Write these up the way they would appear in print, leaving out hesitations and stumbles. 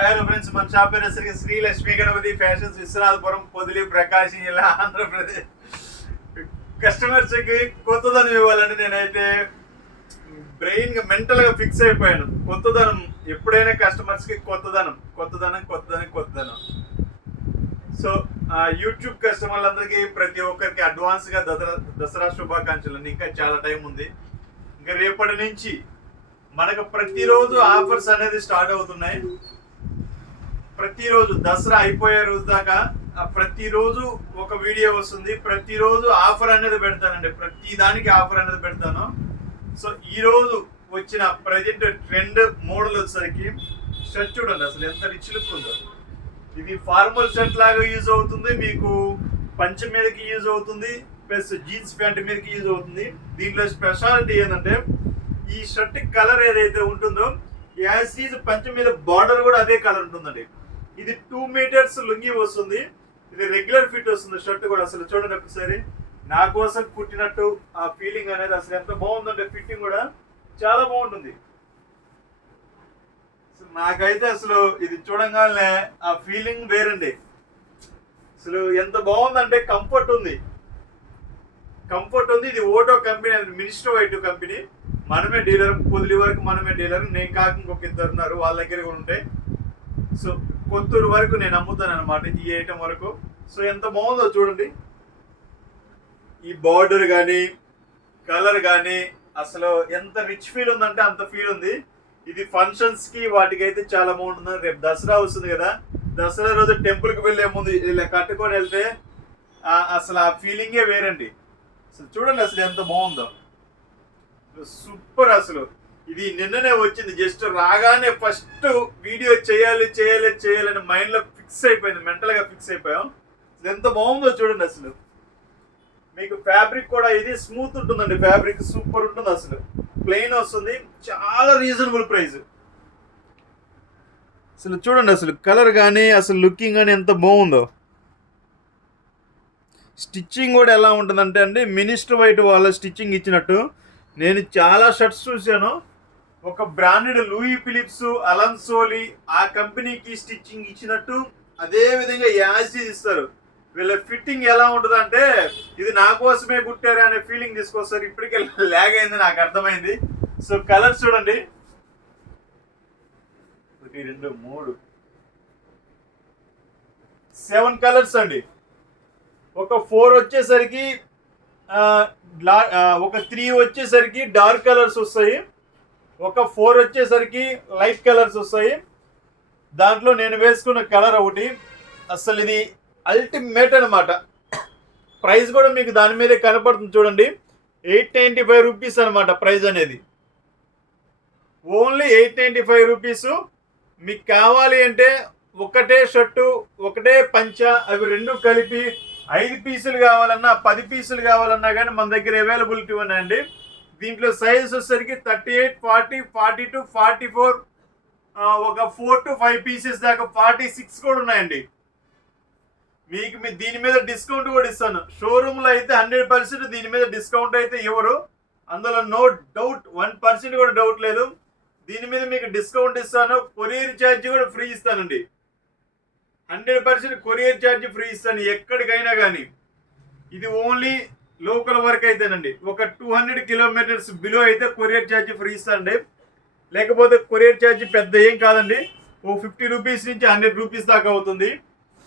Hello friends, మన shop పేరు వచ్చేసరికి శ్రీ లక్ష్మీ గణపతి ఫ్యాషన్స్, విశ్వనాథపురం, పొదిలి, ప్రకాశం జిల్లా, ఆంధ్రప్రదేశ్. కస్టమర్స్కి కొత్తదనం ఇవ్వాలని నేనైతే బ్రెయిన్ మెంటల్ గా ఫిక్స్ అయిపోయాను. కొత్తదనం ఎప్పుడైనా కస్టమర్స్కి కొత్తదనం కొత్తదనం కొత్తదనం కొత్తదనం. సో యూట్యూబ్ కస్టమర్లందరికీ ప్రతి ఒక్కరికి అడ్వాన్స్గా దసరా శుభాకాంక్షలు. ఇంకా చాలా టైం ఉంది. ఇంకా రేపటి నుంచి మనకు ప్రతిరోజు ఆఫర్స్ అనేది స్టార్ట్ అవుతున్నాయి. ప్రతిరోజు దసరా అయిపోయే రోజు దాకా ప్రతిరోజు ఒక వీడియో వస్తుంది. ప్రతిరోజు ఆఫర్ అనేది పెడతానండి. ప్రతి దానికి ఆఫర్ అనేది పెడతాను. సో ఈరోజు వచ్చిన ప్రజెంట్ ట్రెండ్ మోడల్ వచ్చేసరికి షర్ట్ చూడండి, అసలు ఎంత రిచ్ లుక్ ఉందో. ఇది ఫార్మల్ షర్ట్ లాగా యూజ్ అవుతుంది, మీకు పంచ మీదకి యూజ్ అవుతుంది, ప్లస్ జీన్స్ ప్యాంట్ మీదకి యూజ్ అవుతుంది. దీంట్లో స్పెషాలిటీ ఏంటంటే ఈ షర్ట్ కలర్ ఏదైతే ఉంటుందో యాజ్ ఈజ్ పంచ మీద బార్డర్ కూడా అదే కలర్ ఉంటుందండి. ఇది 2 మీటర్స్ లుంగి వస్తుంది. ఇది రెగ్యులర్ ఫిట్ వస్తుంది షర్ట్ కూడా. అసలు చూడండి ఒకసారి, నా కోసం కుట్టినట్టు ఆ ఫీలింగ్ అనేది అసలు ఎంత బాగుందంటే ఫిట్టింగ్ కూడా చాలా బాగుంటుంది. నాకైతే అసలు ఇది చూడంగానే ఆ ఫీలింగ్ వేరండి. అసలు ఎంత బాగుందంటే కంఫర్ట్ ఉంది. ఇది ఓటో కంపెనీ, మినిస్టర్ వైట్ కంపెనీ. మనమే డీలర్, పొదిలి వరకు మనమే డీలర్. నేను కాక ఇంకొక ఇద్దరు ఉన్నారు, వాళ్ళ దగ్గర కూడా ఉంటాయి. సో కొత్తూరు వరకు నేను అమ్ముతాను అనమాట ఈ ఐటమ్ వరకు. సో ఎంత బాగుందో చూడండి. ఈ బార్డర్ కానీ కలర్ కానీ అసలు ఎంత రిచ్ ఫీల్ ఉందంటే అంత ఫీల్ ఉంది. ఇది ఫంక్షన్స్ కి వాటికైతే చాలా బాగుంటుంది. రేపు దసరా వస్తుంది కదా, దసరా రోజు టెంపుల్కి వెళ్ళే ముందు ఇలా కట్టుకొని వెళ్తే అసలు ఆ ఫీలింగే వేరండి. అసలు చూడండి అసలు ఎంత బాగుందో, సూపర్. అసలు ఇది నిన్ననే వచ్చింది. జస్ట్ రాగానే ఫస్ట్ వీడియో చేయాలని మైండ్ లో ఫిక్స్ అయిపోయింది, మెంటల్ గా ఫిక్స్ అయిపోయాం. ఎంత బాగుందో చూడండి. అసలు మీకు ఫ్యాబ్రిక్ కూడా ఇది స్మూత్ ఉంటుందండి. ఫ్యాబ్రిక్ సూపర్ ఉంటుంది. అసలు ప్లెయిన్ వస్తుంది, చాలా రీజనబుల్ ప్రైస్. అసలు చూడండి, అసలు కలర్ కానీ అసలు లుకింగ్ కానీ ఎంత బాగుందో. స్టిచ్చింగ్ కూడా ఎలా ఉంటుందంటే అండి, మినిస్టర్ వైట్ వాళ్ళ స్టిచ్చింగ్ ఇచ్చినట్టు. నేను చాలా షర్ట్స్ చూశాను. ఒక బ్రాండెడ్ లూయి ఫిలిప్స్, అలన్సోలి ఆ కంపెనీకి స్టిచ్చింగ్ ఇచ్చినట్టు అదే విధంగా యాజ్ ఇస్తారు. వీళ్ళ ఫిట్టింగ్ ఎలా ఉంటుందంటే ఇది నా కోసమే కుట్టారు అనే ఫీలింగ్ తీసుకొస్తారు. ఇప్పటికే లాగ్ అయింది, నాకు అర్థమైంది. సో కలర్స్ చూడండి, 1 2 3 7 కలర్స్ అండి. ఒక 4 వచ్చేసరికి ఒక 3 వచ్చేసరికి డార్క్ కలర్స్ వస్తాయి. ఒక 4 వచ్చేసరికి లైట్ కలర్స్ వస్తాయి. దాంట్లో నేను వేసుకున్న కలర్ ఒకటి. అసలు ఇది అల్టిమేట్ అనమాట. ప్రైస్ కూడా మీకు దాని మీదే కనపడుతుంది చూడండి. 895 రూపీస్ అనమాట ప్రైస్ అనేది. Only 895 rupees. మీకు కావాలి అంటే ఒకటే షర్టు ఒకటే పంచ అవి రెండు కలిపి 5 పీసులు కావాలన్నా 10 పీసులు కావాలన్నా కానీ మన దగ్గర అవైలబిలిటీ ఉన్నాయండి. దీంట్లో సైజ్ వచ్చేసరికి 38, 40, 42, 44, ఒక 4 to 5 పీసెస్ దాకా 46 కూడా ఉన్నాయండి. మీకు దీని మీద డిస్కౌంట్ కూడా ఇస్తాను. షోరూమ్లో అయితే 100% దీని మీద డిస్కౌంట్ అయితే ఇవ్వరు, అందులో నో డౌట్, 1% కూడా డౌట్ లేదు. దీని మీద మీకు డిస్కౌంట్ ఇస్తాను. కొరియర్ ఛార్జ్ కూడా ఫ్రీ ఇస్తానండి. 100% కొరియర్ ఛార్జ్ ఫ్రీ ఇస్తాను ఎక్కడికైనా కానీ. ఇది ఓన్లీ లోకల్ వరకు అయితేనండి. ఒక 200 కిలోమీటర్స్ బిలో అయితే కొరియర్ ఛార్జ్ ఫ్రీ ఇస్తానండి. లేకపోతే కొరియర్ ఛార్జ్ పెద్ద ఏం కాదండి, ఓ 50 రూపీస్ నుంచి 100 రూపీస్ దాకా అవుతుంది.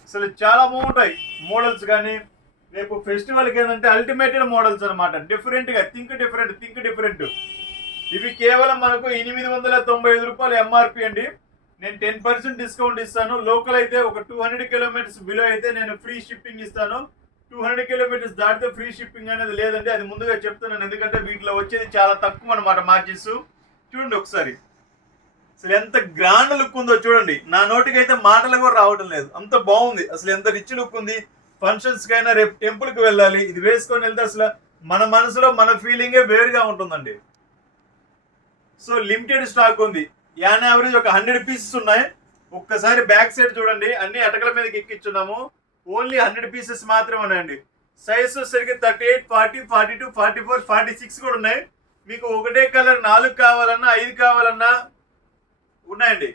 అసలు చాలా బాగుంటాయి మోడల్స్. కానీ రేపు ఫెస్టివల్కి ఏంటంటే అల్టిమేటెడ్ మోడల్స్ అనమాట. డిఫరెంట్గా థింక్ డిఫరెంట్. ఇవి కేవలం మనకు 895 రూపాయలు ఎంఆర్పి అండి. నేను 10% డిస్కౌంట్ ఇస్తాను. లోకల్ అయితే ఒక 200 కిలోమీటర్స్ బిలో అయితే నేను ఫ్రీ షిప్పింగ్ ఇస్తాను. 200 కిలోమీటర్స్ దాటితే ఫ్రీ షిప్పింగ్ అనేది లేదండి, అది ముందుగా చెప్తున్నాను. ఎందుకంటే వీటిలో వచ్చేది చాలా తక్కువ అనమాట మార్జిన్స్. చూడండి ఒకసారి, అసలు ఎంత గ్రాండ్ లుక్ ఉందో చూడండి. నా నోటికి అయితే మాటలు కూడా రావడం లేదు, అంత బాగుంది. అసలు ఎంత రిచ్ లుక్ ఉంది. ఫంక్షన్స్కి అయినా రేపు టెంపుల్కి వెళ్ళాలి, ఇది వేసుకొని వెళ్తే అసలు మన మనసులో మన ఫీలింగే వేరుగా ఉంటుందండి. సో లిమిటెడ్ స్టాక్ ఉంది. యాన్ యావరేజ్ ఒక 100 పీసెస్ ఉన్నాయి. ఒక్కసారి బ్యాక్ సైడ్ చూడండి, అన్ని అటకల మీదకి ఎక్కించున్నాము. ఓన్లీ 100 పీసెస్ మాత్రమే ఉన్నాయండి. సైజ్ వచ్చేసరికి 38, 40, 42, 44, 46 కూడా ఉన్నాయి. మీకు ఒకటే కలర్ 4 కావాలన్నా 5 కావాలన్నా ఉన్నాయండి.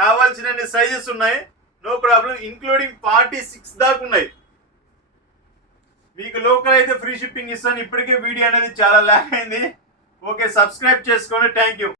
కావాల్సిన సైజెస్ ఉన్నాయి, నో ప్రాబ్లం, ఇంక్లూడింగ్ 46 దాకా ఉన్నాయి. మీకు లోకల్ అయితే ఫ్రీ షిప్పింగ్ ఇస్తాను. ఇప్పటికే వీడియో అనేది చాలా లాగ్ అయింది. ఓకే, సబ్స్క్రైబ్ చేసుకోండి. Thank you.